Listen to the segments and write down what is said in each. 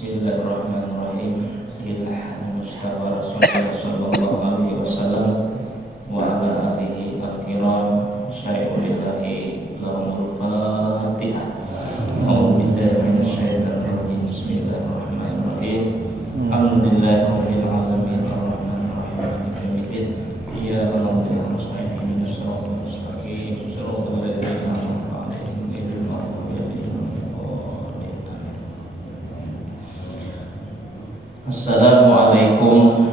Bismillahirrahmanirrahim. Ilham Mustafa Rasulullah sallallahu alaihi wasallam wa ala alihi al-kiram. Syai'ulillahi lahumul Fatihah. A'udzu billahi minasyaitonir rajim. Bismillahirrahmanirrahim. Alhamdulillahi rabbil alamin arrahmanir rahim maliki yaumiddin. Iyyaka na'budu wa nasta'in ihdinas siratal mustaqim siratal ladzina an'amta 'alaihim ghairil maghdubi 'alaihim waladdallin. Assalamualaikum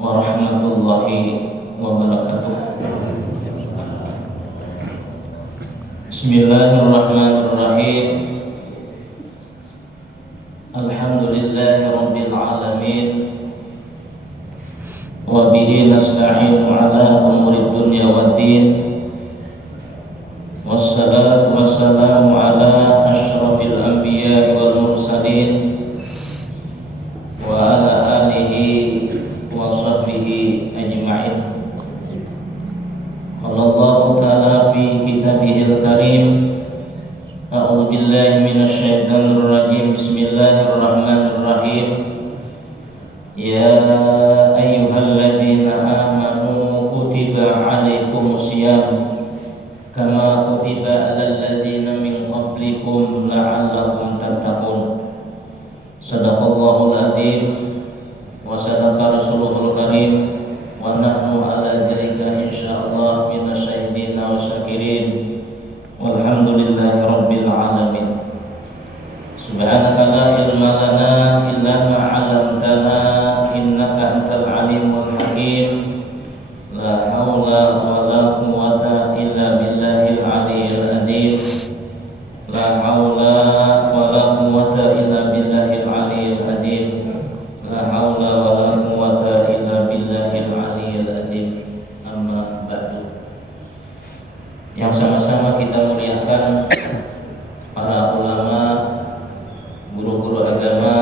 warahmatullahi wabarakatuh. Bismillahirrahmanirrahim. Alhamdulillahi rabbil alamin. Wa bihi nasta'inu ala umuri dunya waddin. Wassalatu wassalamu ala asyrafil anbiya'i wal mursalin wa ala alihi wa sahbihi ajma'in. Qala Allahu ta'ala fi kitabihil karim. A'udzu billahi minasy syaithanir rajim. Bismillahirrahmanirrahim. Ya ayyuhalladzina amanu kutiba 'alaikumus syiyam kama kutiba 'alal ladzina min qablikum la'allakum tattaqun. Sadaqallahul adzim wa sadaqa rasuluhul karim wa nahnu ala dzalika insyaallah minasyahidin wa syakirin walhamdulillahi rabbil alamin. Subhanaka la ilma lana illa ma 'allamtana innaka antal alimul hakim. La haula wa la quwwata illa billahil aliyyil adzim. La haula wa la quwwata illa billahil aliyyil adzim. La haula wa la quwwata illa billahil aliyyil adzim. Amma ba'du. Yang sama-sama kita muliakan para ulama, guru-guru agama,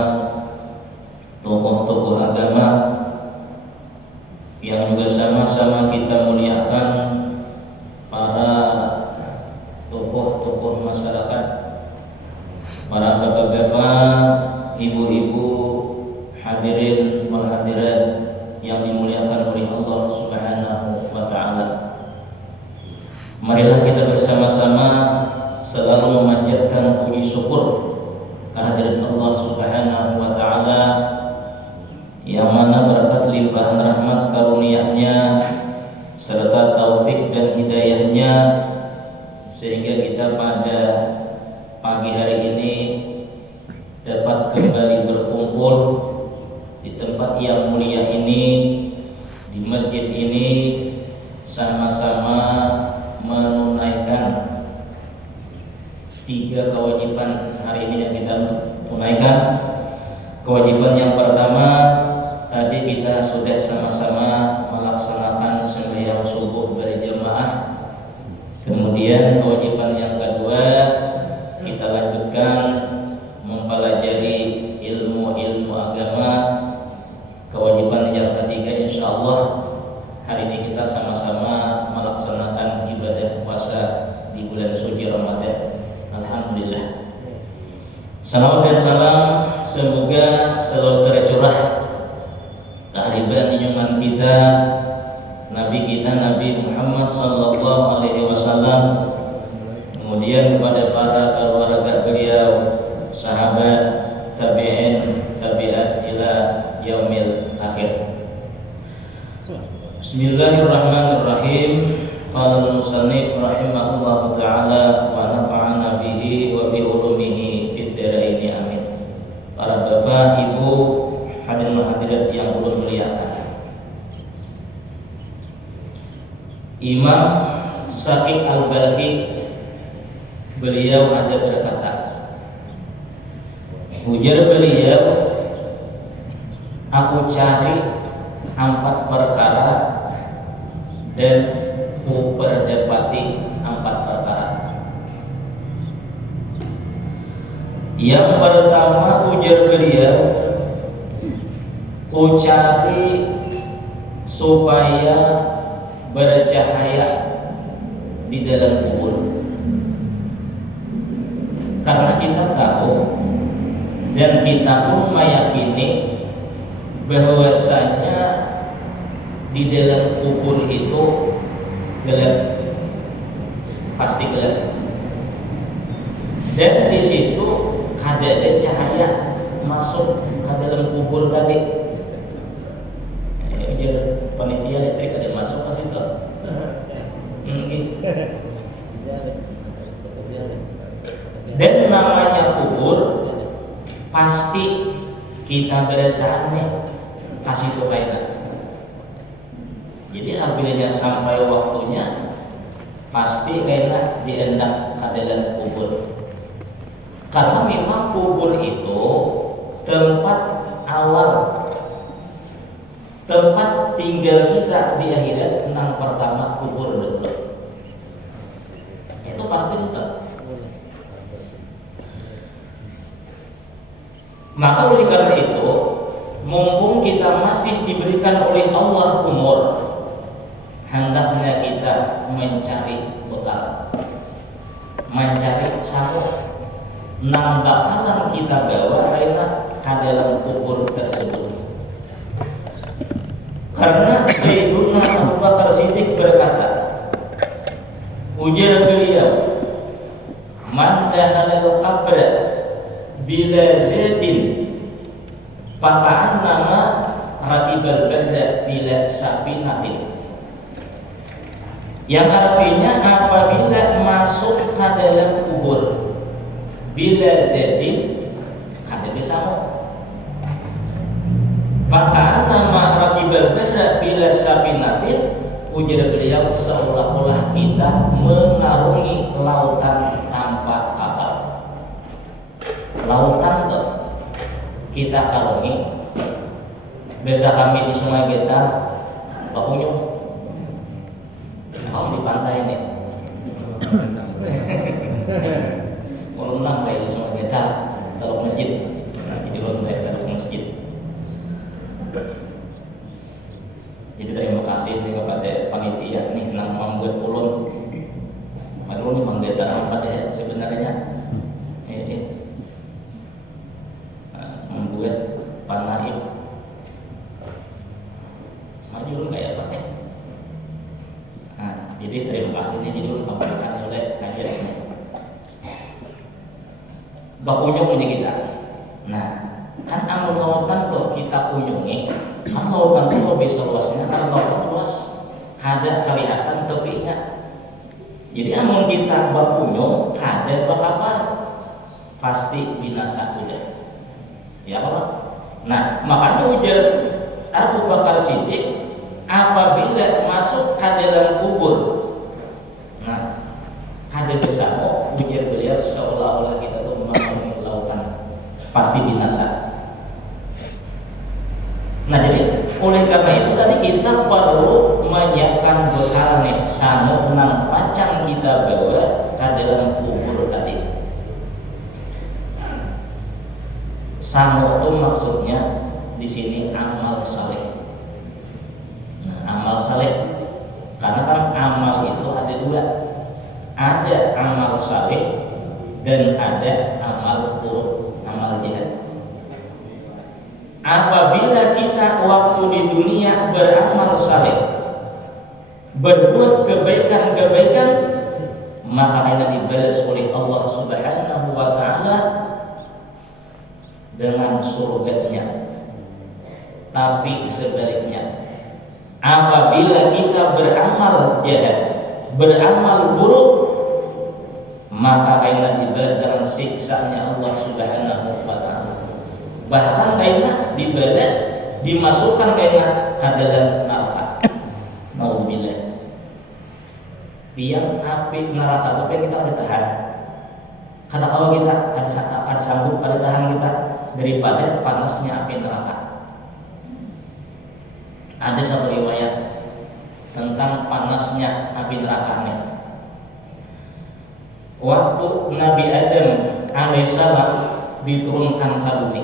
tokoh-tokoh agama, yang juga sama-sama kita muliakan para tokoh-tokoh masyarakat, para bapak-bapak, ibu-ibu, hadirin wal hadirat yang dimuliakan oleh Allah Subhanahu wa taala. Marilah kita bersama-sama selalu memanjatkan puji syukur kehadirat Allah Subhanahu wa taala yang mana berkat limpahan rahmat karunia-Nya serta taufik dan hidayahnya sehingga kita pada pagi hari ini dapat kembali berkumpul di tempat yang mulia ini, di masjid ini, sama-sama menunaikan 3 kewajiban hari ini yang kita tunaikan. Kewajiban yang pertama, tadi kita sudah sama-sama melaksanakan sembahyang subuh berjamaah. Kemudian kewajiban yang kedua, kita lanjutkan mempelajari ilmu-ilmu agama. Kewajiban yang ketiga, insyaallah hari ini kita sama-sama melaksanakan ibadah puasa di bulan suci Ramadan. Alhamdulillah. Salawat dan salam semoga selalu tercurah kehadiran junjungan kita, Nabi Muhammad sallallahu alaihi wasallam, kemudian kepada para keluarga beliau, sahabat, tabi'in, tabi'at ila yaumil akhir. Bismillahirrahmanirrahim. Qala al-musannif rahimahullahu ta'ala wa nafa'ana bihi wa bi ulumihi fid dharain amin. Para bapak, ibu, hadirin hadirat yang ulun muliakan, Imam Syafi'i Al-Balkhi beliau ada berkata, ujar beliau, aku cari 4 perkara dan ku perdapati 4 perkara. Yang pertama, ujar beliau, ku cari supaya bercahaya di dalam kubur. Karena kita tahu Dan kita pun meyakini bahwasanya di dalam kubur itu gelap, pasti gelap. Dan di situ ada cahaya masuk ke dalam kubur tadi. Panitia listrik ada masuk ke situ. Dan namanya kubur pasti kita bertanya kasih itu kaitan. Jadi apabila sampai waktunya pasti kaitan diendak ke dalam kubur. Karena memang kubur itu tempat awal, tempat tinggal kita di akhirat. Nang pertama kubur dulu, itu pasti betul. Maka oleh karena itu, mumpung kita masih diberikan oleh Allah umur, hendaknya kita mencari bekal, mencari sahur, nang bakalan kita bawa karena dalam kubur tersebut. Karena Sayyiduna Abu Bakar Siddiq berkata, ujar beliau, man dahalal qabra bila zadin paka'an nama rakibal bahra bila sapinatin. Yang artinya apabila masuk ke dalam kubur bila zadin ada bersama, paka'an nama rakibal bahra bila sapinatin, ujar beliau seolah-olah kita mengarungi lautan tanpa kapal. Lautan tuh kita karungi. Biasa kami di Sungai Getar, bakunya kamu di pantai ini. Mau renang kayak di Sungai Getar, teluk masjid. Jadi kalau mulai teluk masjid. Jadi terima kasih kepada panitia nih yang membuat ulun. Maklum nih menggetar apa deh sebenarnya. Membuat panaib maju dulu kayak apa ya. Nah, jadi terima kasih ini jadi dulu kabarkan oleh kajiannya bakunyung punya kita. Nah, kan amun lautan tuh kita kunjungi, kan lautan tuh lebih seluasnya karena lautan luas ada kelihatan tepinya. Jadi amun kita bakunyung ada bakapal pasti binasa sudah. Ya Allah. Nah, makanya ujar Abu Bakar Siddiq apabila masuk ke dalam kubur, nah, kada bersama ujar beliau seolah-olah kita tuh mengarungi lautan pasti binasa. Nah, jadi oleh karena itu tadi kita perlu menyiapkan bekal nih sanu nang pacang kita bawa ke dalam kubur tadi. Sanu itu maksudnya di sini amal saleh. Nah, amal saleh karena kan amal itu ada dua, ada amal saleh dan ada amal buruk, amal jahat. Apabila kita waktu di dunia beramal saleh, berbuat kebaikan-kebaikan, maka akan dibalas oleh Allah Subhanahu wa Ta'ala dengan surganya. Tapi sebaliknya, apabila kita beramal jahat, beramal buruk, maka akan dibalas dengan siksanya Allah Subhanahu wa Ta'ala. Bahkan akan dibalas, dimasukkan ke dalam neraka. Nauzubillah. Biang api neraka itu pengen kita bertahan. Karena kalau kita akan sanggup pada tahan kita daripada panasnya api neraka. Ada satu riwayat tentang panasnya api neraka ini. Waktu Nabi Adam alaihissalam diturunkan ke bumi,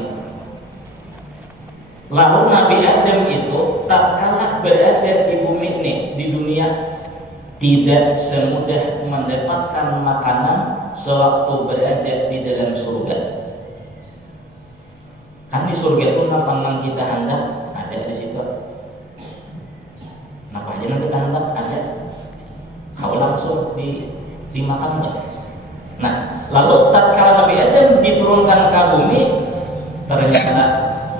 lalu Nabi Adam itu tak kalah berada di bumi ini, di dunia, tidak semudah mendapatkan makanan sewaktu berada di dalam surga. Kan di surga itu lapang kita hendak ada di situ. Napa aja nanti kita hendak ada. Kau langsung dimakan enggak? Nah, lalu tatkala Nabi Adam diturunkan ke bumi, ternyata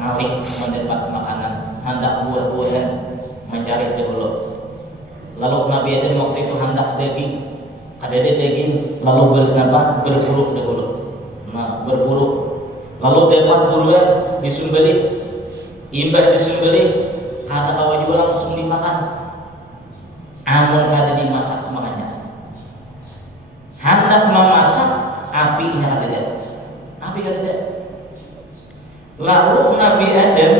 ngalih mendapat makanan, hendak buah-buahan mencari dahulu. Lalu Nabi Adam waktu itu hendak daging, ada daging, lalu berburu dahulu. Nah, berburu, lalu dapat buruan disembelih, imbah disembelih, kata kawan juga langsung dimakan. Amun kada dimasak makanya. Hendak memasak, apinya ada. Api ada. Lalu Nabi Adam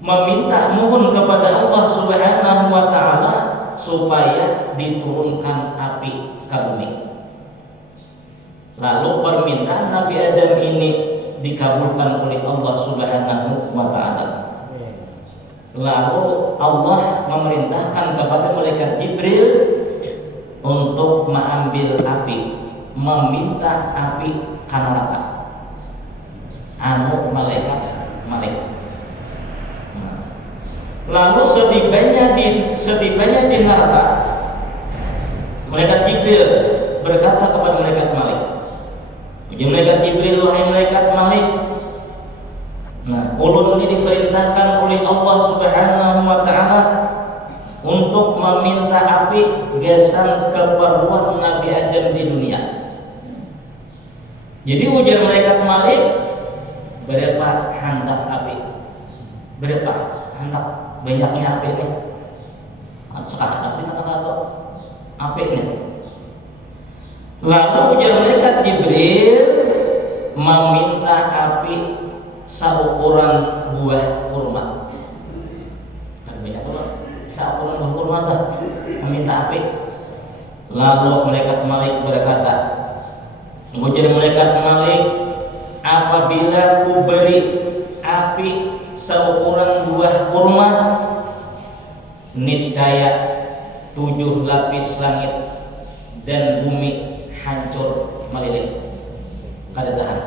meminta mohon kepada Allah Subhanahu wa taala supaya diturunkan api ke bumi. Lalu permintaan Nabi Adam ini dikabulkan oleh Allah Subhanahu wa taala. Lalu Allah memerintahkan kepada malaikat Jibril untuk mengambil api, meminta api ke neraka. Anu malaikat. Lalu setibanya di neraka, malaikat Jibril berkata kepada malaikat Malik, "Uji malaikat Jibril, wahai malaikat Malik, nah, ulun ini diperintahkan oleh Allah Subhanahu wa taala untuk meminta api gesan keperluan Nabi Adam di dunia." Jadi ujar malaikat Malik, berapa hendak api? Berapa hendak banyaknya api ini? Sekarang api atau api ini? Lalu ujar malaikat Jibril meminta api seukuran buah kurma. Kan banyak tuh, seukuran buah kurma lah meminta api. Lalu malaikat Malik berkata, ujar malaikat Malik, apabila ku beri api seukuran buah kurma, niscaya 7 lapis langit dan bumi hancur meleleh. Kada tahan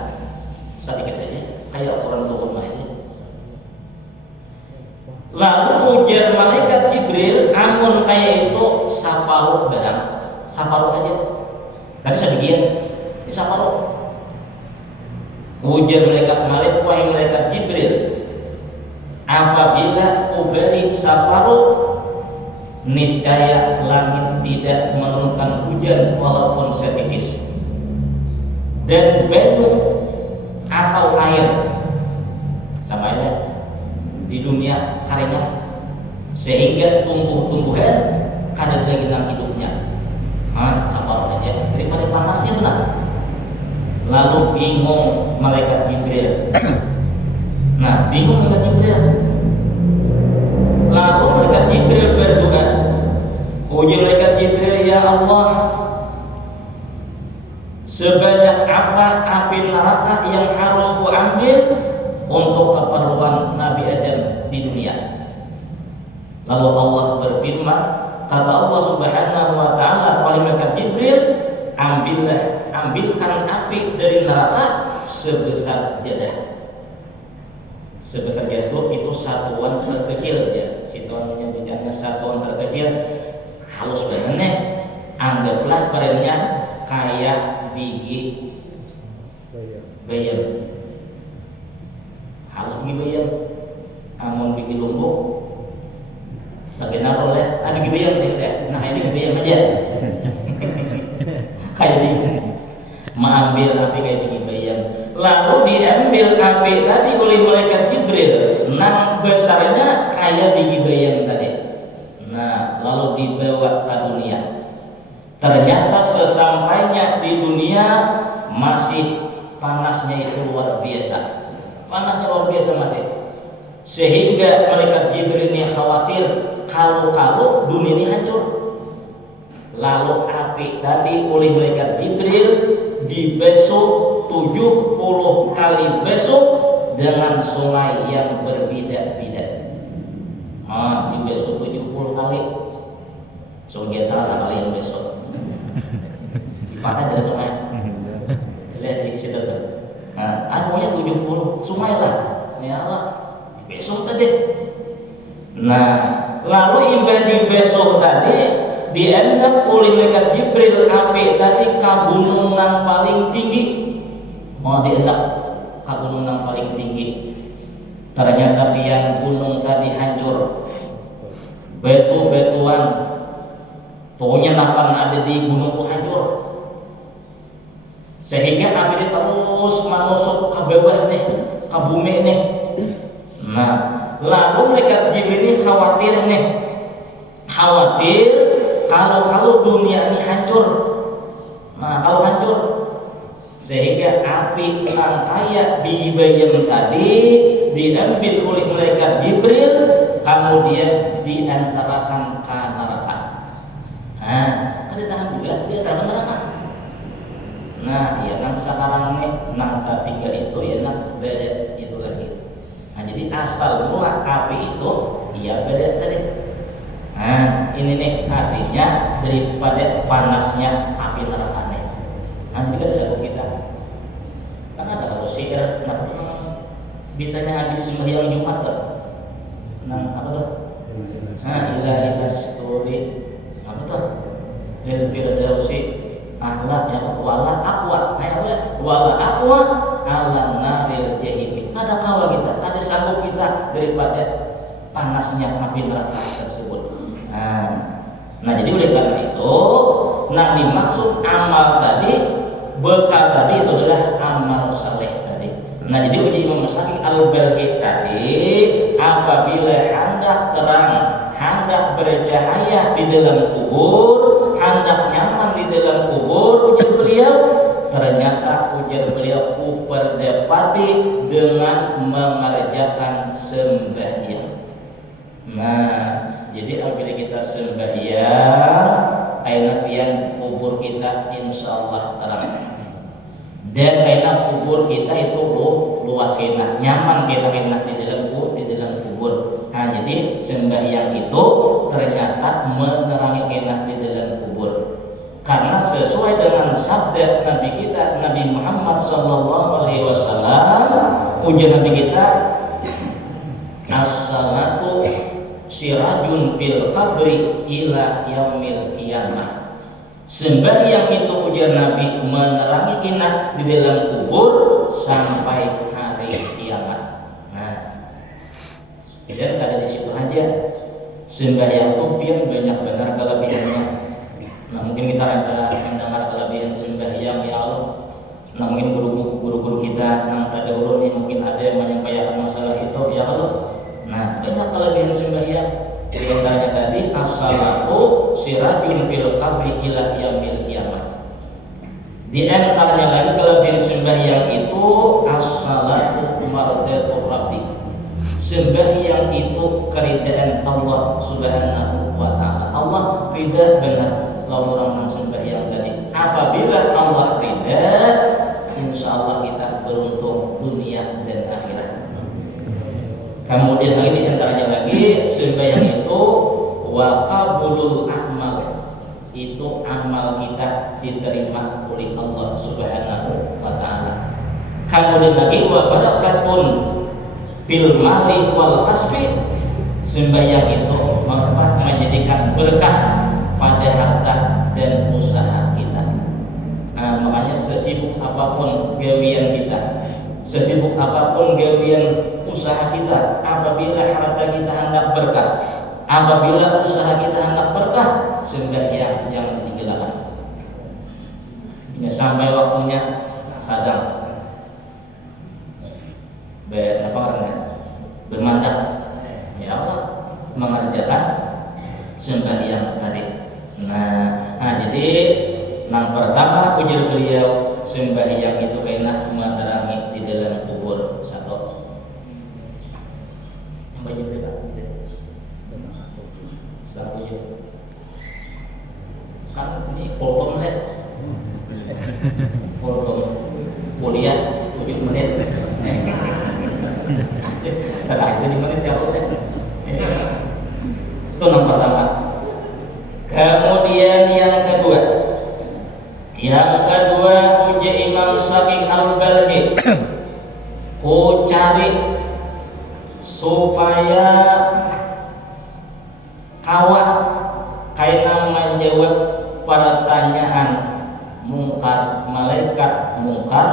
sedikit saja, kayak ukuran buah kurma aja. Lalu ujar malaikat Jibril, amun kayak itu saparuh barang, saparuh aja. Tadi sebagian, saparuh. Ujar malaikat Malik, wahai malaikat Jibril, apabila kuberi saparuh, niscaya langit tidak menurunkan hujan walaupun setipis, dan batu atau air sama ya di dunia karengan, sehingga tumbuh-tumbuhan kada lagi dalam hidupnya. Saparuh aja daripada panasnya lah. Lalu bingung malaikat Jibril. Nah, bingung malaikat Jibril. Lalu malaikat Jibril berdoa, uji malaikat Jibril, ya Allah, sebanyak apa api neraka yang harus ku ambil untuk keperluan Nabi Adam di dunia? Lalu Allah berfirman, kata Allah Subhanahu wa taala kepada malaikat Jibril, ambilkan api dari neraka sebesar jadah. Sebesar jadah itu satuan terkecil ya. Situannya bicaranya satuan terkecil, halus badannya, anggaplah badannya kayak biji bayam. Halus biji bayam. Amun biji lumbuk bagaimana oleh ada biji bayam deh. Nah, ini biji bayam aja. Kayak ini mengambil api kayak biji bayam. Lalu diambil api tadi oleh malaikat Jibril, nah besarnya kayak biji bayam tadi. Nah, lalu dibawa ke dunia. Ternyata sesampainya di dunia masih panasnya itu luar biasa. Panasnya luar biasa masih. Sehingga malaikat Jibril ini khawatir kalau dunia ini hancur. Lalu api tadi oleh malaikat Jibril dibesuk 70 kali besuk dengan sungai yang berbeda-beda. Dibesuk 70 kali. Sungai terasa kali yang besok. Di mana ada sungai? Lihat di situ kan. Anunya 70 Sumailah. Ya Allah, besok tadi. Nah, lalu ibadah besok tadi dianggap oleh malaikat Jibril api tadi ka gunung yang paling tinggi. Mau dianggap ka gunung yang paling tinggi. Ternyata pian gunung tadi hancur. Betu-betuan. Pokoknya napan ada di gunung itu hancur. Sehingga api terus masuk ke bawah nih, ke bumi nih. Nah, lalu malaikat Jibril ini khawatir nih. Khawatir kalau dunia ini hancur. Nah, kalau hancur sehingga api yang kayak di bayam tadi diambil oleh malaikat Jibril, kemudian diantarakan ke neraka. Nah, kan ditahan juga dia ke neraka. Nah, ya nang sekarang nih nang ketiga itu ya nang beda itu lagi. Nah, jadi asal mula api itu iya beda tadi. Nah, ini nih artinya daripada panasnya api neraka nih. Nanti kan sebut kita. Kan ada kalau sihir, nah bisanya habis sembahyang Jumat tuh. Nah, apa tuh? Nah, ilahi tasuri. Apa tuh? Lil firdausi ahla ya wala aqwa. Kayak wala aqwa ala naril jahim. Ada kawa kita, ada sanggup kita daripada panasnya api neraka tersebut. Nah, jadi oleh karena itu, nah dimaksud amal tadi, bekal tadi itu adalah amal saleh tadi. Nah, jadi uji Imam Syafi'i al-Balqi tadi, apabila hendak terang, hendak bercahaya di dalam kubur, hendak nyaman di dalam kubur, ujar beliau, ternyata ujar beliau uperdepati dengan mengerjakan sembahyang. Nah, jadi apabila kita sembahyang, aina pian kubur kita insyaallah terang. Dan aina kubur kita itu luas kena, nyaman kita kena di dalam kubur. Nah, jadi sembahyang itu ternyata menerangi kena di dalam kubur. Karena sesuai dengan sabda Nabi kita Nabi Muhammad SAW, ujian Nabi kita, as-salatu sirajun fil qabri ila yaumil qiyamah. Sembahyang itu ujar Nabi menerangi kita di dalam kubur sampai hari kiamat. Nah, jadi ada di situ aja. Sembahyang itu biar banyak benar kelebihannya. Nah, mungkin kita ada mendengar kelebihan sembahyang ya Allah. Nah, mungkin guru-guru kita yang terdahulu nih mungkin ada yang menyampaikan masalah itu ya Allah. Nah, banyak kelebihan sembahyang. Di antaranya tadi as-salatu sirajun fil qabri ila yaumil qiyamah. Di antaranya lagi kelebihan sembahyang itu as-salatu mardatur rabbi. Sembahyang itu keridaan Allah Subhanahu wa taala. Allah ridha benar kalau orang sembahyang tadi. Apabila Allah ridha, insyaallah kita beruntung dunia dan akhirat. Kemudian lagi di antaranya lagi sembahyang itu wa qabulul amal, itu amal kita diterima oleh Allah Subhanahu wa taala. Kemudian lagi wa barakatun fil mali wal kasbi, sembahyang itu menjadikan berkah pada harta dan usaha kita. Nah, makanya sesibuk apapun gawian kita, sesibuk apapun gawian usaha kita, apabila harta kita hendak berkah, apabila usaha kita hendak berkah, sembahyang yang digelarkan. Ini sampai waktunya sadar. Bermandat ya Allah mengerjakan sembahyang tadi. Nah, jadi yang pertama ujar beliau sembahyang itu kena menerangi di dalam kubur satu. Yang banyak berapa? Satu ya. Kan ini potong lihat. Potong kuliah 7 menit. Setelah itu 5 menit ya udah. Itu yang pertama. Kemudian yang kedua uji Imam Syafi'i al-Balqi ku cari supaya kawat kaina menjawab pertanyaan malaikat mungkar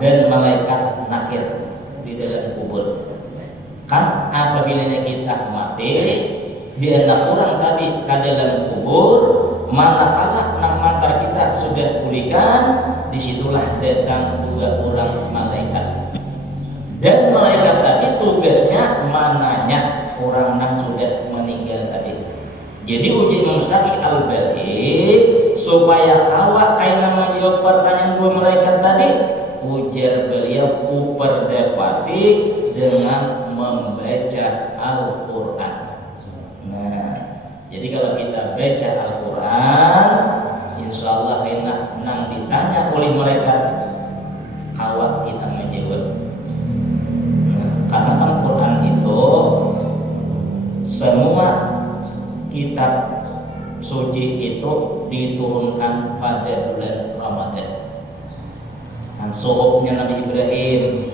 dan malaikat nakir di dalam kubur. Kan apabila kita mati di anak orang tadi ke dalam kubur, manakala mata kita sudah pulihkan, disitulah datang dua orang malaikat. Dan malaikat tadi tugasnya menanya orang yang sudah meninggal tadi. Jadi uji Imam Syafi'i al-Badi supaya kawak kaina menjawab pertanyaan dua malaikat tadi, ujar beliau ku perdapati dengan membaca Al-Quran. Nah, jadi kalau kita baca Al-Quran, insya Allah enak nang ditanya oleh malaikat, kawak kita menjawab. Karena kan Quran itu semua kitab suci itu diturunkan pada bulan Ramadan. Dan suhufnya Nabi Ibrahim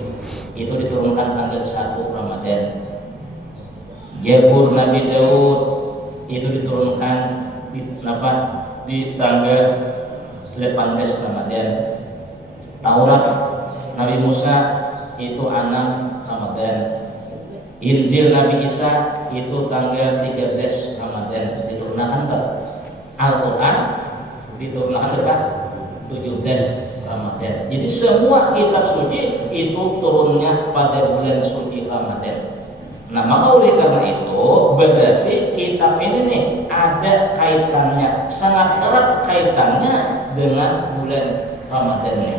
itu diturunkan tanggal 1 Ramadan. Zabur Nabi Daud itu diturunkan di tanggal 18 Ramadan. Taurat Nabi Musa itu 6 Ramadan. Injil Nabi Isa itu tanggal 13 Ramadan diturunkan ke Al-Quran diturunkan ke 17 Ramadan. Jadi semua kitab suci itu turunnya pada bulan suci Ramadan. Nah, maka oleh karena itu berarti kitab ini nih ada kaitannya, sangat erat kaitannya dengan bulan Ramadan nih.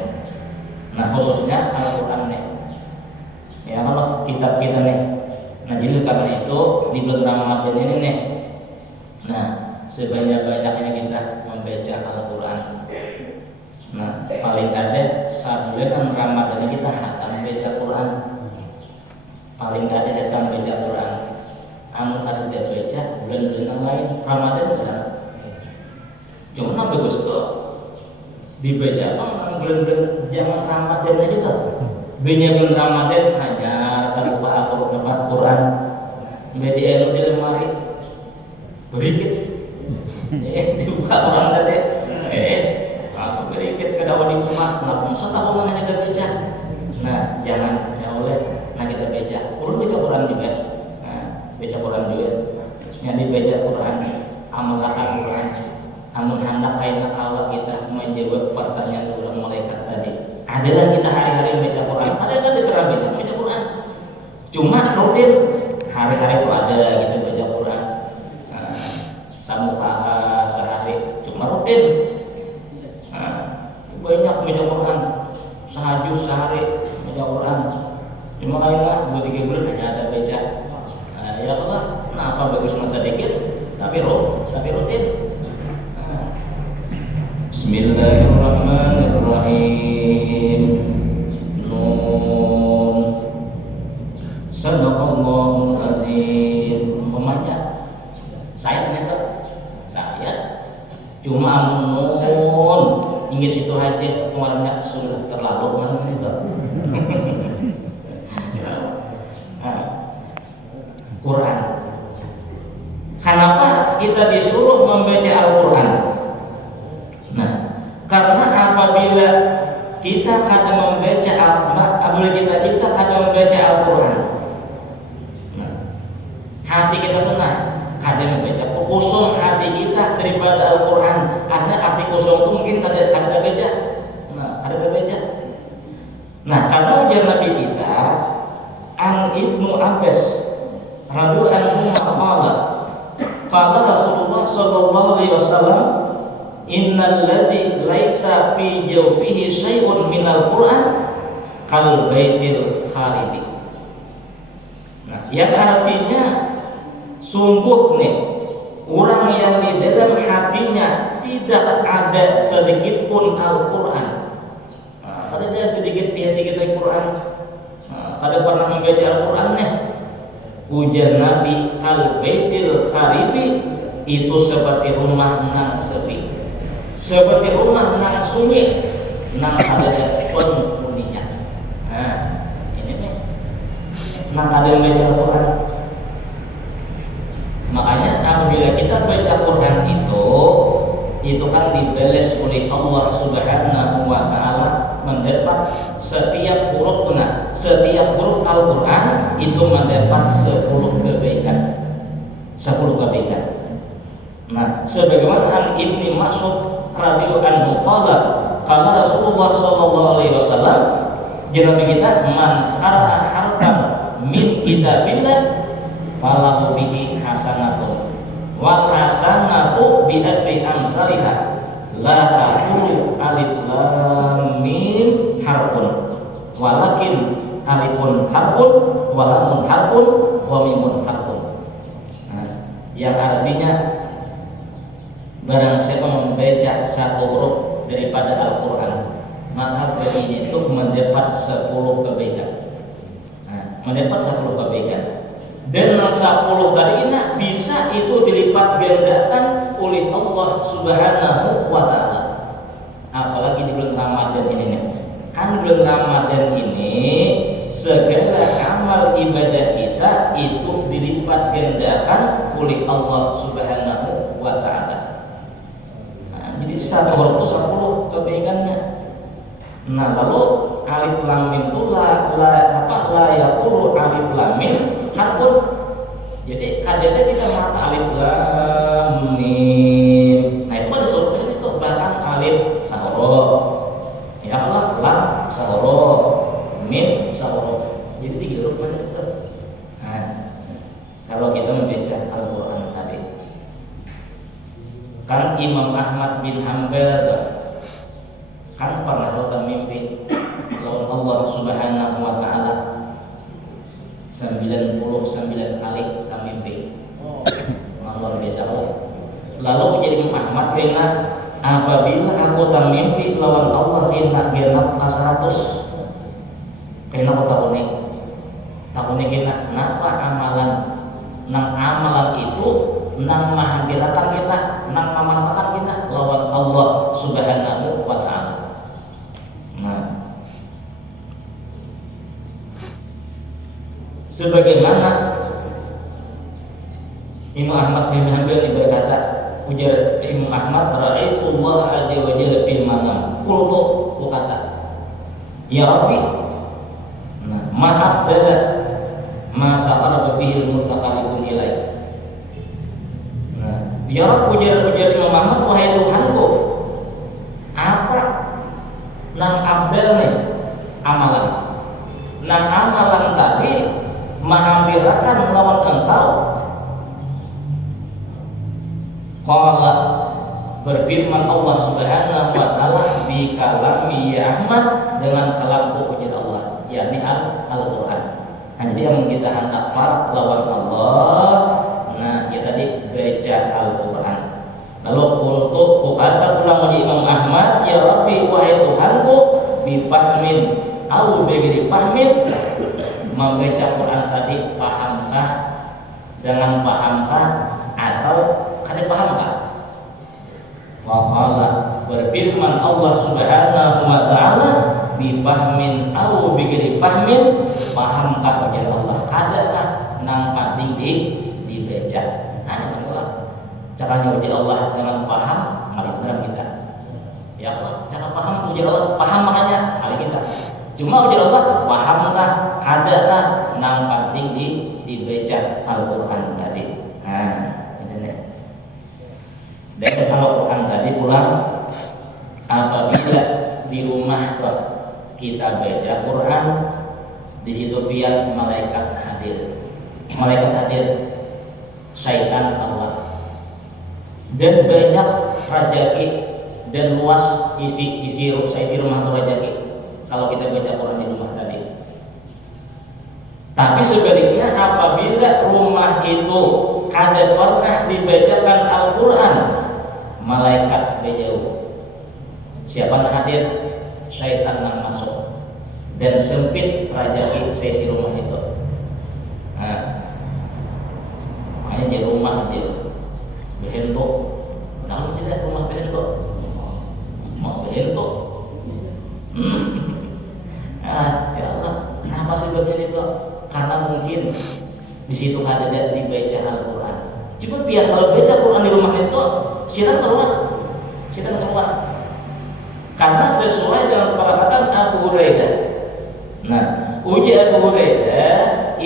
Nah, khususnya Al-Quran nih. Ya, kalau kitab kita nih. Nah, jadi karena itu di bulan Ramadan ini nih, nah sebanyak-banyaknya kita membaca Al-Quran. Nah, paling ada saat bulan Ramadan ini kita akan baca Quran. Paling ada datang baca Quran. Anu ada baca bulan-bulan lain Ramadan kan. Cuma bagus tuh dibaca bulan-bulan zaman Ramadan aja tuh. Bulan Ramadan hanya tanpa Al-Quran. Jadi elu di lemari berikit. Dibuka Quran tadi. Aku berikit ke dalam di rumah. Langsung setahun hanya kita baca. Nah, jangan oleh. Nah, kita baca. Perlu baca Quran juga. Nah, baca Quran juga. Yang dibaca Quran, amalkan Quran. Amun hendak kaina kalau kita menjawab pertanyaan orang malaikat tadi. Adalah kita hari-hari baca Quran. Ada kan diserah baca Quran. Cuma rutin hari-hari itu ada kita baca Quran. Nah, samuha sehari. Cuma rutin. Nah, banyak baca Quran. Sehaju sehari baca Quran. Cuma lainlah 2-3 bulan hanya ada baca. Nah, ya Allah, kenapa bagus masa dikit? Tapi rutin. Nah, Bismillahirrahmanirrahim. Nun. Sadaqallahul azim. Umpamanya saya ternyata saya cuma nun ingin situ hadir kemarinnya sudah terlalu mana itu. Quran. Kenapa kita disuruh membaca Al-Quran? Nah, karena apabila kita kadang membaca Al-Quran, nah, hati kita tenang, kadang membaca kosong hati kita daripada Al-Quran. Ada hati kosong itu mungkin kada baca. Nah, kada baca. Nah, karena ujian Nabi kita An Ibnu Abbas radhiyallahu anhu qala Rasulullah sallallahu alaihi wasallam innal ladzi laisa fi jawfihi syai'un minal Qur'an kal baitil kharibi. Nah, yang artinya sungguh nih orang yang di dalam hatinya tidak ada sedikit pun Al-Quran. Nah, ada sedikit di hati kita Al-Quran. Nah, kada pernah membaca Al-Quran nih. Ujar Nabi al-baitil kharibi itu seperti rumah nan sepi, seperti rumah nan sunyi, nan ada penghuninya. Nah, ini nih Nah, ada yang baca Al-Quran. Makanya apabila kita baca Quran itu kan dibalas oleh Allah Subhanahu wa taala mendapat setiap huruf Al-Quran itu mendapat 10 kebaikan. 10 kebaikan. Nah, sebagaimana An Ibnu Mas'ud radhiyallahu anhu qala Rasulullah sallallahu alaihi wasallam, Nabi kita, man qara'a harfan min kitabillah falahu bihi hasanatun wal hasanatu bi asri amsalha la taqulu alif lam mim harfun walakin alifun harfun wa lamun harfun wa mimun harfun. Nah, yang artinya barang siapa membaca satu huruf daripada Al-Quran, maka baginya itu mendapat 10 kebaikan. Nah, mendapat 10 kebaikan. Dan 10 tadi ini bisa itu dilipat gandakan oleh Allah Subhanahu wa taala. Apalagi di bulan Ramadan ini nih. Kan bulan Ramadan ini segala amal ibadah kita itu dilipat gandakan oleh Allah Subhanahu wa taala. Jadi 10 kebaikannya. Nah, lalu alif lam mim itu la yaqulu alif lam mim harfun. Jadi kadang kita mata alif lam mim. Nah, itu kan disuruh itu bahkan alif sahoro. Ya Allah, lam sahoro, mim sahoro. Jadi 3 huruf mana itu? Nah, kalau kita membaca Al-Qur'an tadi. Kan Imam Ahmad bin Hanbal kan pernah mimpi lawan Allah Subhanahu wa taala 99 kali mimpi. Luar biasa. Lalu menjadi Imam Ahmad karena apabila aku mimpi lawan Allah kena genap 100. Kena apa tahun ini kena napa amalan itu nang mahambirakan kita, nang mamantakan kita lawan Allah Subhanahu wa taala. Nah, sebagaimana Imam Ahmad bin Hanbal berkata, ujar Imam Ahmad, ra'aitullah azza wa jalla fil manam. Qultu, kata, ya Rabbi, nah, maaf dada ma taqarraba bihi al-mutaqarribun ilaih. Ya Rabb, ujar Imam Ahmad, wahai Tuhanku, apa nang abdal nih amalan? Nang amalan tadi menghampirakan lawan engkau. Qala, berfirman Allah Subhanahu wa taala bi kalami ya Ahmad, dengan kalamku ujar Allah, yakni Al-Qur'an. Jadi yang kita hendak lawan Allah. Nah, ya tadi baca Al-Quran. Lalu kata pulang Imam Ahmad, ya Rabbi, wahai Tuhanku, bifahmin au bighairi fahmin, membaca Quran tadi pahamkah, dengan pahamkah, atau kada pahamkah? Waqala, berfirman Allah Subhanahu wa taala, bifahmin au bighairi fahmin, pahamkah wajah Allah, kadakah nang kading dibaca. Nah, ini adalah caranya uji Allah dengan paham, mari kita. Ya Allah, cara paham uji Allah, paham makanya mari kita. Cuma uji Allah, pahamkah, kadakah nang penting dibaca Al-Qur'an tadi. Nah, ini nih. Dan Al-Qur'an tadi pulang apabila di rumah kita baca Quran, di situ biar malaikat hadir. Malaikat hadir, syaitan keluar, dan banyak rajaki dan luas isi rumah itu rajaki kalau kita baca Quran di rumah tadi. Tapi sebaliknya apabila rumah itu kada pernah dibacakan Al-Quran, malaikat berjauh. Siapa yang hadir? Syaitan yang masuk dan sempit rajaki sesi rumah itu. Nah, di rumah dia berhentok, namun tidak rumah berhentok, mau berhentok. Ya Allah, kenapa sih begini tuh? karena mungkin di situ ada dibaca Al-Quran. Cuma biar kalau baca Al-Quran di rumah itu silakan keluar. Karena sesuai dengan perkataan Abu Hurairah. Nah, uji Abu Hurairah,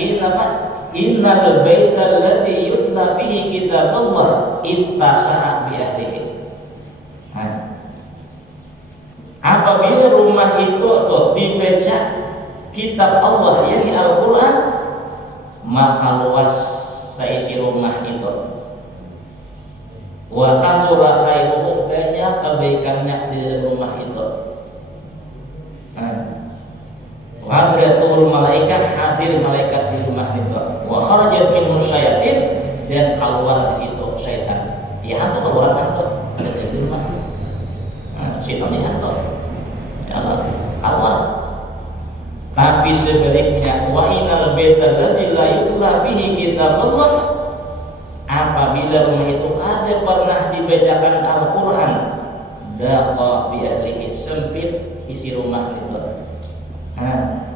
innal baital ladzi yutla bihi kitabullah ittasa'a bi ahlihi. Nah, apabila rumah itu atau dibaca kitab Allah yakni Al-Quran, maka luas seisi rumah itu. Wa kasura khairuhu, banyak kebaikannya di dalam rumah itu. Wa hadratul malaikat, hadir malaikat di rumah itu. Wa kharajat minhu syayatin, dan keluar di situ syaitan. Ya hantu keluar hantu dari rumah. Syaitan hantu. Ya Allah, keluar. Tapi sebaliknya, wa inal baita alladzi la yutla bihi kitabullah, apabila rumah itu ada pernah dibacakan Al-Quran, daqa bi ahlihi, sempit isi rumah itu.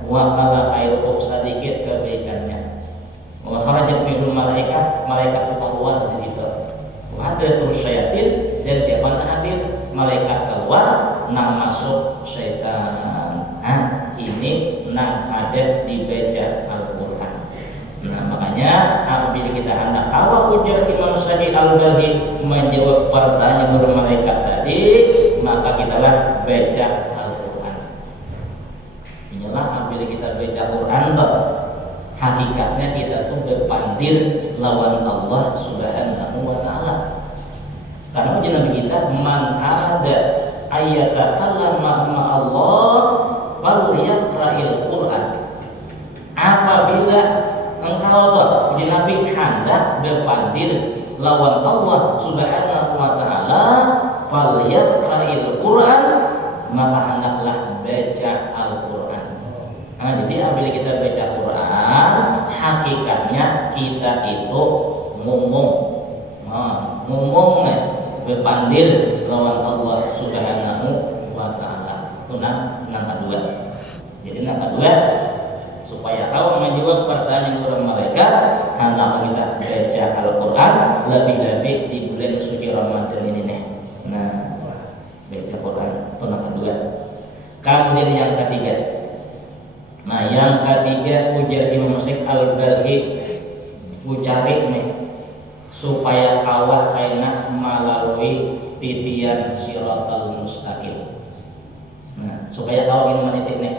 Wa qala khairuhu, sedikit kebaikannya. Wa kharajat minhu malaikat keluar di situ. Wa hadratul syayatin, dan siapa yang hadir malaikat keluar, nang masuk syaitan. Ini nang ada dibaca Al-Quran. Nah, makanya apabila kita hendak awal ujar Imam Syafi'i Al-Balhi menjawab pertanyaan malaikat tadi, maka kita lah baca Al-Quran. Inilah apabila kita baca Quran, hakikatnya kita tuh berpandir lawan Allah Subhanahu wa Ta'ala. Karena Nabi kita, man ada ayatakallama ma Allah wal yaqra'il Quran. Apabila engkau tuh Nabi hendak berpandir lawan Allah Subhanahu wa Ta'ala, wal yaqra'il Quran, maka hendaklah baca Al-Quran. Nah, jadi apabila kita baca Quran, hakikatnya kita itu ngomong berpandir lawan Allah Subhanahu wa Ta'ala. Itu nang kedua. Jadi nang kedua, supaya kau menjawab pertanyaan orang malaikat, hendaklah kita baca Al-Quran lebih-lebih di bulan suci Ramadan ini nih. Nah, baca Quran itu nang kedua. Kemudian yang ketiga, ujar Imam Syafi'i Al-Balhi, ucari nih supaya kawat enak melalui titian Shiratal Mustaqim. Nah, supaya kau ingin menitik nih.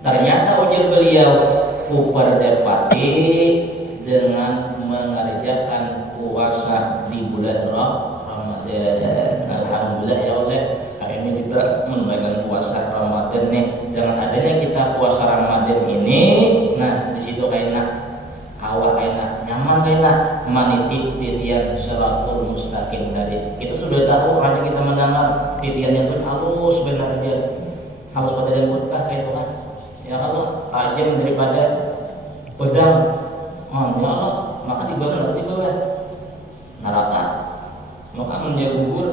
Ternyata ujar beliau uperdapati dengan mengerjakan puasa di bulan Ramadan. Alhamdulillah ya Allah, hari ini juga menunaikan puasa Ramadan nih. Dengan adanya kita puasa Ramadan ini, nah di situ enak, awal enak, nyaman enak, meniti titian Shiratal Mustaqim tadi. Kita sudah tahu, hanya kita mendengar titian itu halus sebenarnya, halus pada dan berkah itu kan. Ya Allah, tajam daripada pedang. Ya Allah, maka dibakar di bawah neraka. Maka menjadi gugur.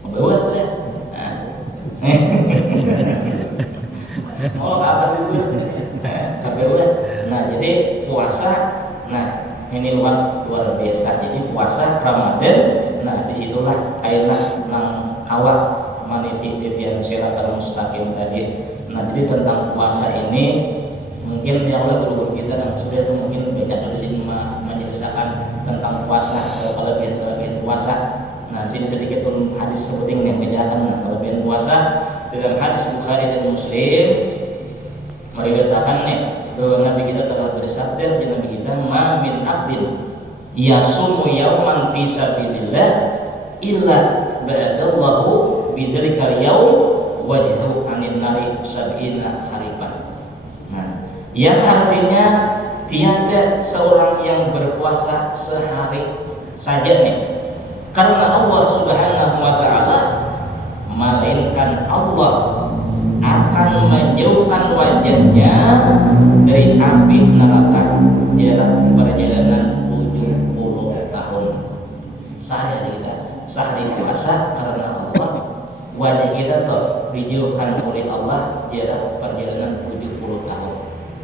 Membawa ya. Oh, apa sih itu? Sampai udah. Nah, jadi puasa. Nah, ini luar biasa. Jadi puasa Ramadan. Nah, disitulah airnya nang awak meniti titian Shiratal Mustaqim tadi. Nah, jadi tentang puasa ini mungkin yang oleh guru kita dan sudah itu mungkin banyak dari sini menjelaskan tentang puasa, kelebihan puasa. Nah, sini sedikit turun hadis penting yang menjelaskan kelebihan puasa. Dalam hadis Bukhari dan Muslim meriwayatkan nih bahwa Nabi kita telah bersabda, Nabi kita, ma min abdin yasumu yauman fi sabilillah illa ba'dallahu bidzalika yaum wajhu anin nari sab'ina harifan. Nah, yang artinya tiada seorang yang berpuasa sehari saja nih, karena Allah Subhanahu wa Ta'ala, melainkan Allah akan menjauhkan wajahnya dari api neraka dalam perjalanan 70 tahun. Sehari puasa karena Allah, wajah kita tuh dijauhkan oleh Allah jarak perjalanan 70 tahun.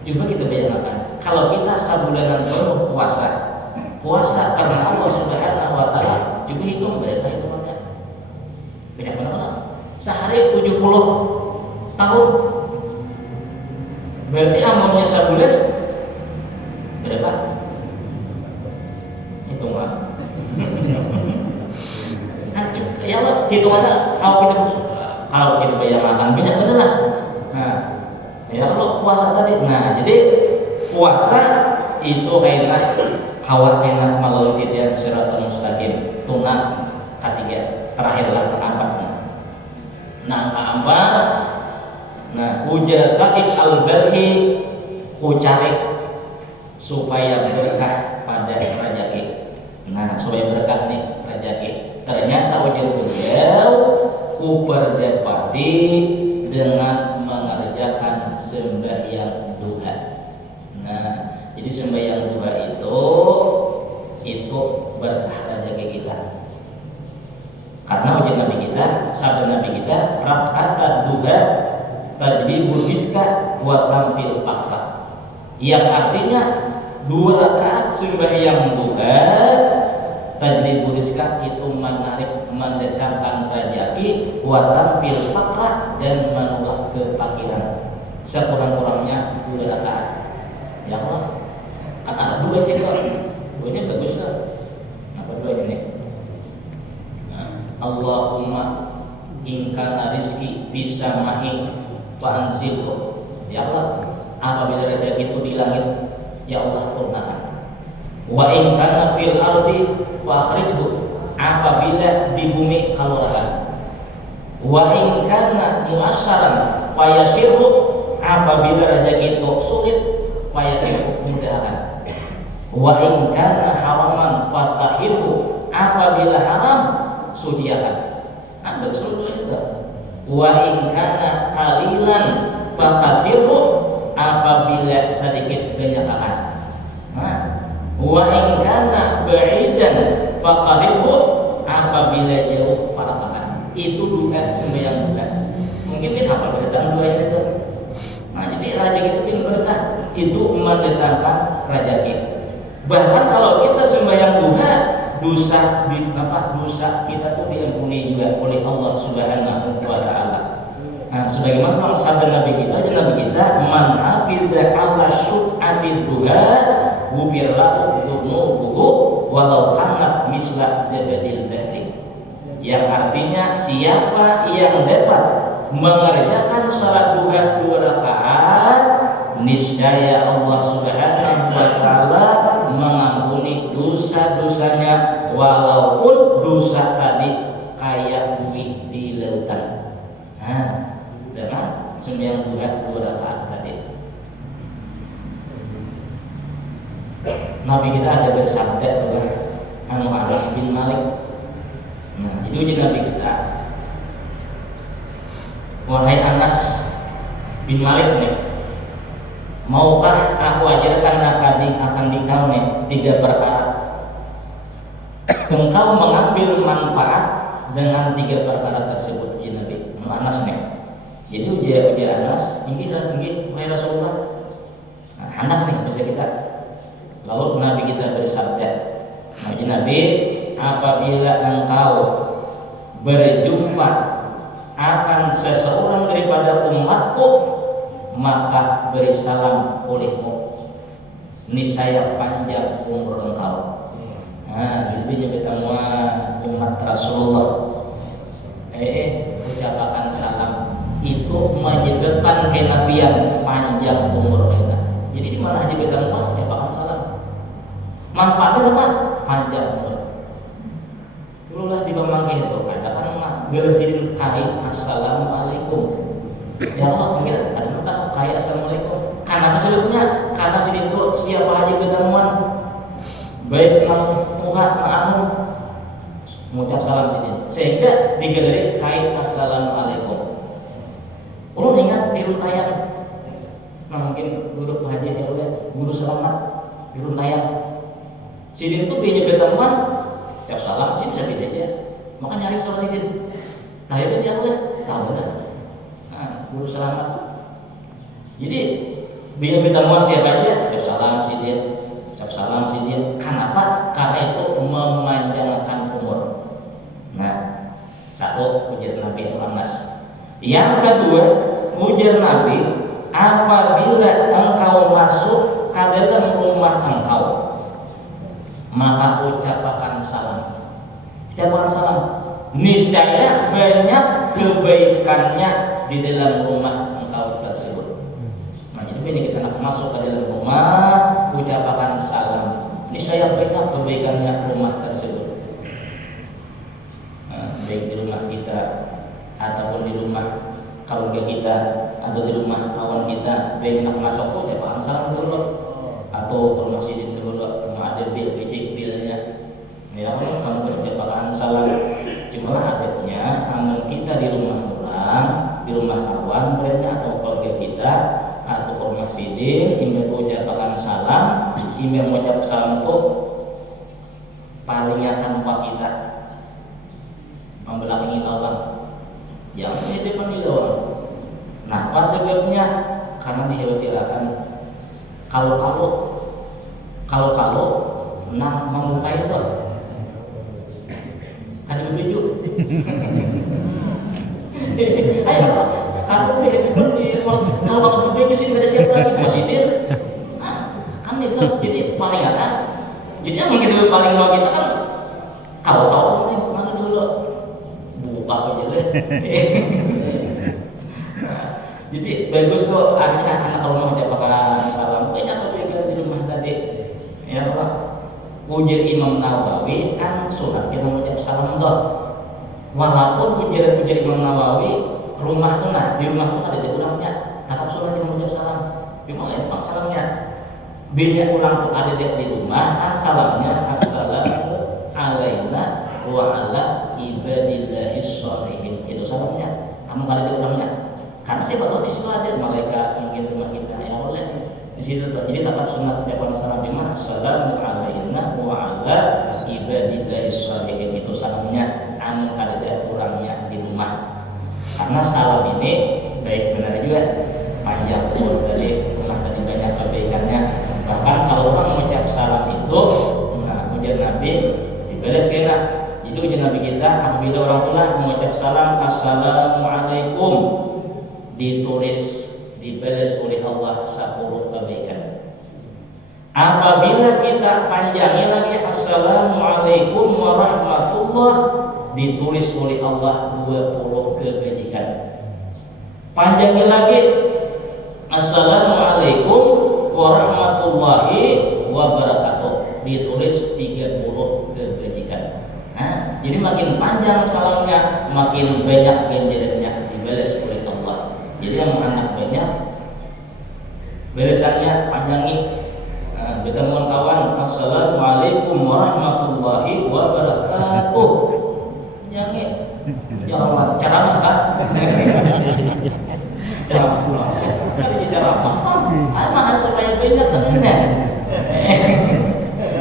Coba kita bayangkan, kalau kita sabulanan penuh puasa karena Allah Subhanahu wa taala, coba hitung berapa hitungannya. Banyak banget. Sehari 70 tahun. Berarti amalnya sebulan berapa? Hitungan. Nah, ya Allah, hitungannya kalau kita bayangkan banyak bener lah. Nah, ya Allah puasa tadi. Nah, jadi puasa itu kaitan khawatirna melalui titian siratal mustaqim. Tuna ketiga, terakhirlah keempat. Nah, keempat, nah ujar sakit al-barhi ucari supaya berkah pada rezeki. Nah, supaya berkah nih rezeki. Ternyata ujar beliau berdapati dengan mengerjakan sembahyang duha. Nah, jadi sembahyang duha itu berkah rezeki kita. Karena ujian Nabi kita, sabda Nabi kita, rakaat duha tajlibul miska wa tampil fakra. Yang artinya 2 rakaat sembahyang duha tajlibul miska itu menarik mendatangkan rezeki, wa tampil fakra dan menolak kefakiran. Sekurang-kurangnya 2 rakaat. Ya Allah, kan ada 2 cekor, 2-nya bagus lah. Apa 2 ini? Allahumma in kana rizki bisa mahi fa'anzilhu. Ya Allah, apabila rezeki itu di langit, ya Allah turunkan. Wa in kana fil ardi fakhrijhu, apabila di bumi keluarkan. Wa in kana mu'assaran fayasirhu, apabila rezeki itu sulit fayasirhu, mudahkan. Wa in kana haraman fatahirhu, apabila haram suciakan. Anda seluruhnya juga. Wa in kana qalilan fakasirhu, apabila sedikit banyakkan. Nah, wa in kana ba'idan faqaribhu, apabila jauh parahkan. Itu juga sembahyang duha. Mungkin kan apa berdatang duanya itu. Nah, jadi rezeki itu bin berkah, itu mendatangkan rezeki. Bahkan kalau kita sembahyang duha, dosa kita tuh diampuni juga oleh Allah Subhanahu wa taala. Nah, sebagaimana sabda Nabi kita, man hafidha ala syu'ati duha ghufir lahu dzunubuhu walau kanat misla zabadil bahri. Yang artinya siapa yang dapat mengerjakan salat duha 2 rakaat, niscaya Allah Subhanahu wa taala mengampuni dosa-dosanya walaupun dosa tadi kayak buih di lautan. Nah, dengan sembahyang duha 2 rakaat tadi. Nabi kita ada bersabda kepada Anas bin Malik. Nah, itu ujian Nabi kita. Wahai Anas bin Malik nih, maukah aku ajarkan akan dikau nih 3 perkara? Engkau mengambil manfaat dengan 3 perkara tersebut, ya Nabi. Anas nih. Jadi ujian Anas, tinggi, wahai Rasulullah. Nah, anak nih bisa kita. Lalu Nabi kita bersabda, Nabi, apabila engkau berjumpa akan seseorang daripada umatku, maka beri salam olehmu, niscaya panjang umur engkau. Nah, gitu kita umat Rasulullah. Ucapakan salam itu menyebabkan kenabian panjang umur kita. Jadi di mana aja kita ucapakan salam. Manfaatnya apa? Panjang umur. Dulu lah di Bamangke itu katakan bersihin kain assalamualaikum. Ya Allah, mungkin ada apa? Kayak assalamualaikum. Karena sebelumnya karena sini itu siapa aja ketemuan baik Tuhan ma'amu mengucap salam sini sehingga digaleri kain assalamualaikum. Ulun ingat di Runtayang, nah mungkin guru pengajian ya udah guru selamat di Runtayang. Sini itu biar ketemuan ucap salam sini bisa beda aja. Maka nyari soal sini. Tahu dia udah tahu benar. Nah, guru selamat. Jadi Biar kita mau siapa aja, ucap salam si dia, ucap salam si dia. Kenapa? Karena itu memanjangkan umur. Nah, satu ujar Nabi Muhammad. Yang kedua, ujar Nabi, apabila engkau masuk ke dalam rumah engkau, maka ucapkan salam. Ucapkan salam. Niscaya banyak kebaikannya di dalam rumah engkau tersebut. Nah, jadi bila kita nak masuk ke dalam rumah, ucapkan salam. Niscaya banyak kebaikannya rumah tersebut. Nah, baik di rumah kita ataupun di rumah keluarga kita atau di rumah kawan kita, baik nak masuk ucapkan salam dulu, atau rumah sidin dulu, rumah ada bil, becek bilnya. Ya Allah, kamu berucapkan salam. Cuma adanya, namun kita di rumah orang, di rumah kawan, mereka atau keluarga kita, atau rumah sidin, ingin mengucapkan salam, ingin mengucap salam itu paling akan buat kita membelakangi lawan yang di depan orang. Nah, apa sebabnya? Karena dikhawatirkan kalau nah membuka itu kan begitu. Ayo, kalau begitu sih ada siapa lagi positif? Kan itu jadi paling akan. Jadi yang mungkin paling mau kita kan kalau soal mana dulu buka aja deh. Jadi bagus kok anak kalau mau ucapkan salam, banyak kebaikan di rumah tadi. Ya Pak. Ujar Imam Nawawi kan sunat kita mengucap salam dong. Walaupun ujar Imam Nawawi rumah itu di rumah itu ada ulangnya, tetap sunat kita mengucap salam. Cuma lain pak salamnya. Bila ulang itu ada di rumah, salamnya assalamu alaina wa ala ibadillahis sholihin. Itu salamnya. Kamu ada di ulangnya. Karena saya baru di situ ada malaikat mungkin rumah kita ya oleh di situ tuh. Jadi tetap sunat ucapan salam bima assalamu alaina wa ala ibadillahis sholihin. Itu salamnya anu ada kurangnya di rumah. Karena salam ini baik benar juga panjang umur dari rumah tadi banyak kebaikannya. Bahkan kalau orang mengucap salam itu, nah ujar Nabi dibalas kena. Jadi ujar Nabi kita apabila orang tua mengucap salam assalamualaikum, ditulis dibalas oleh Allah 10 kebaikan. Apabila kita panjangi lagi assalamualaikum warahmatullah, ditulis oleh Allah 20 kebajikan. Panjangi lagi assalamualaikum warahmatullahi wabarakatuh, ditulis 30 kebajikan. Nah, jadi makin panjang salamnya, makin banyak ganjarannya dibalas oleh Allah. Jadi yang anak banyak balasannya panjangi. Bertemu kawan assalamualaikum warahmatullahi wabarakatuh. Jangan jangan cara apa? Cara apa? Tadi cara apa? Ada supaya banyak temennya.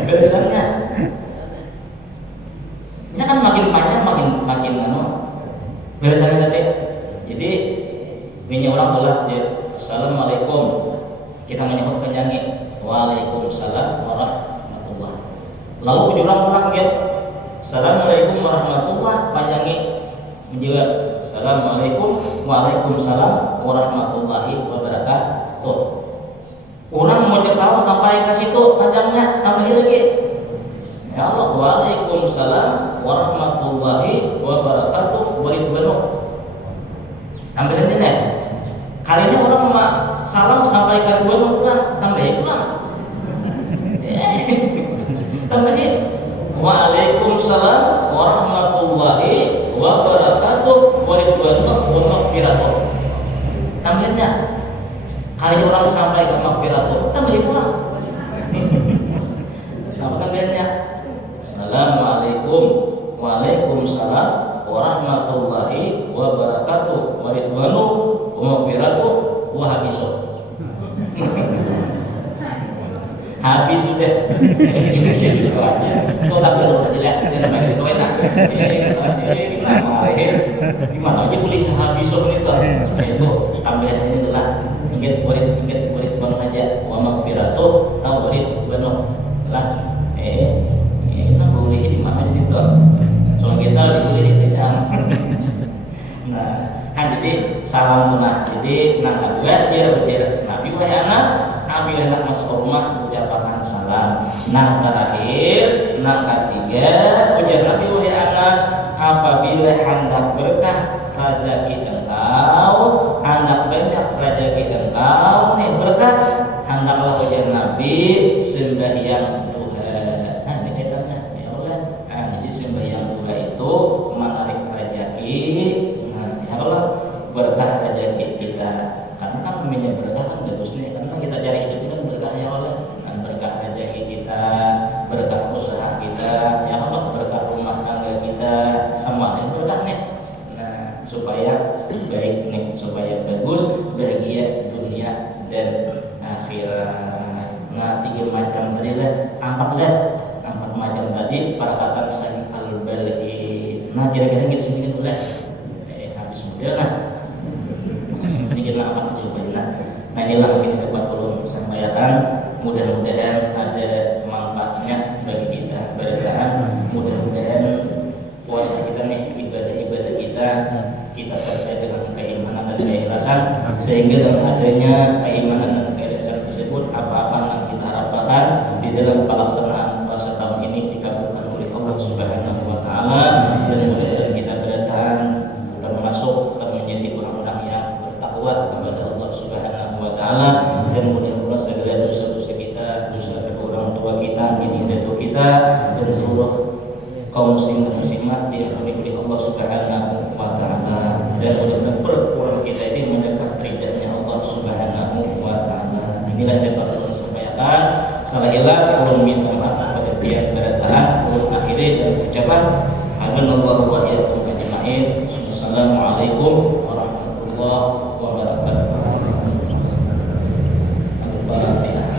Balasannya. Ini kan makin panjang makin balasannya tadi. Jadi banyak orang telah assalamualaikum, kita menyebut penyanyi waalaikumsalam warahmatullah. Lalu orang ya assalamualaikum warahmatullah, panjangi menjawab assalamualaikum waalaikumsalam warahmatullahi wabarakatuh. Orang mengucap salam sampai ke situ panjangnya tambahin lagi ya Allah waalaikumsalam warahmatullahi wabarakatuh waridwanuh. Tambahin ini kali ini orang salam sampai ke dua pulang, tambahin pulang. Tambahin waalaikumsalam warahmatullahi wabarakatuh waridwanuh wa maghfiratuh. Tambahinnya kali orang sampai ke maghfiratuh, tambahin pulang. Apa tambahinnya? Assalamualaikum waalaikumsalam warahmatullahi wabarakatuh waridwanuh wa maghfiratuh wa habisu. Habis sudah. Kalau tapi harus dilihat dari macam itu enak. Ini lama Gimana aja boleh habis itu tambahan ini lah ingat murid bang aja wa magfiratu atau murid benar lah kita boleh di mana itu soal kita boleh tidak nah kan jadi salam tunah jadi nang kedua dia Nabi wahai Anas Nabi hendak masuk ke rumah ucapkan salam nang terakhir nang ketiga ujar Nabi wahai Anas apabila hendak berkah rezeki engkau hendak banyak rezeki engkau nih berkah hendaklah ujar Nabi sembahyang duha ini katanya ya Allah jadi sembahyang duha itu menarik rezeki ya Allah berkah rezeki kita karena kan namanya berkah kan bagusnya karena kita cari hidup itu kan berkahnya Allah dan berkah rezeki kita berkah usaha kita ya Allah berkah rumah tangga kita semuanya berkahnya nah supaya baik nih supaya bagus bahagia dunia dan akhirat nah 3 macam tadi lah 4 macam tadi perkataan sahih al-balaghi nah kira-kira gitu sedikit boleh habis mudah nah ini kita apa coba nah inilah kita dapat belum sampaikan mudah-mudahan ada manfaatnya bagi kita berdoa mudah-mudahan puasa kita nih ibadah-ibadah kita sertai dengan keimanan dan keikhlasan sehingga dengan adanya keimanan dan keikhlasan tersebut apa-apa yang kita harapkan di dalam pelaksanaan puasa tahun ini dikabulkan oleh Allah Subhanahu wa taala dan mudah-mudahan kita berdoa termasuk menjadi orang-orang yang bertakwa kepada Allah Subhanahu wa taala dan mudah-mudahan segala dosa-dosa kita, dosa orang tua kita, ini dan kita dan seluruh kaum muslim dan muslimat diampuni oleh Allah Subhanahu wa taala dan mudah-mudahan perbuatan kita ini mendapat ridha-Nya Allah Subhanahu wa taala. Inilah yang dapat saya sampaikan. Salah hilang ulun minta maaf kepada pihak kedatangan ulun akhiri dan ucapan Alhamdulillah wa iyyakum ajma'in. Assalamualaikum warahmatullahi wabarakatuh. Al-Fatihah.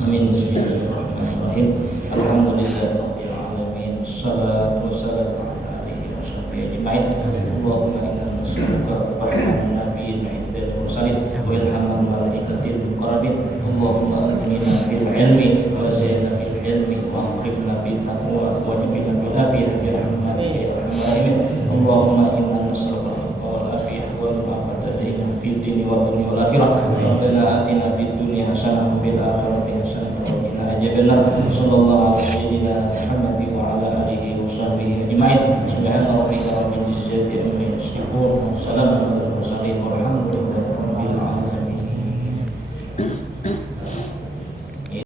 Amin. Bismillahirrahmanirrahim. Alhamdulillahirabbil alamin. Shalatu wassalamu ala asyrofil anbiya'i Allahumma inna nas'aluka rahmatan nabiyyin 'indal mursalin wa ilhaman malaikatil muqarrabin. Allahumma atina fil ilmi wa zidna fil ilmi wa aqrimna bil taqwa wa jibna bil afiyah bi rahmatika ya arhamar rahimin. Allahumma inna nas'aluka wal afiyah wal ma'afata fid dini wa dunya wal akhirah. Rabbana atina fid dunya hasanah wa fil akhirati hasanah Sallallahu alaihi wa sallam Muhammad wa ala alihi wa sahbihi ajma'in. Subhanallah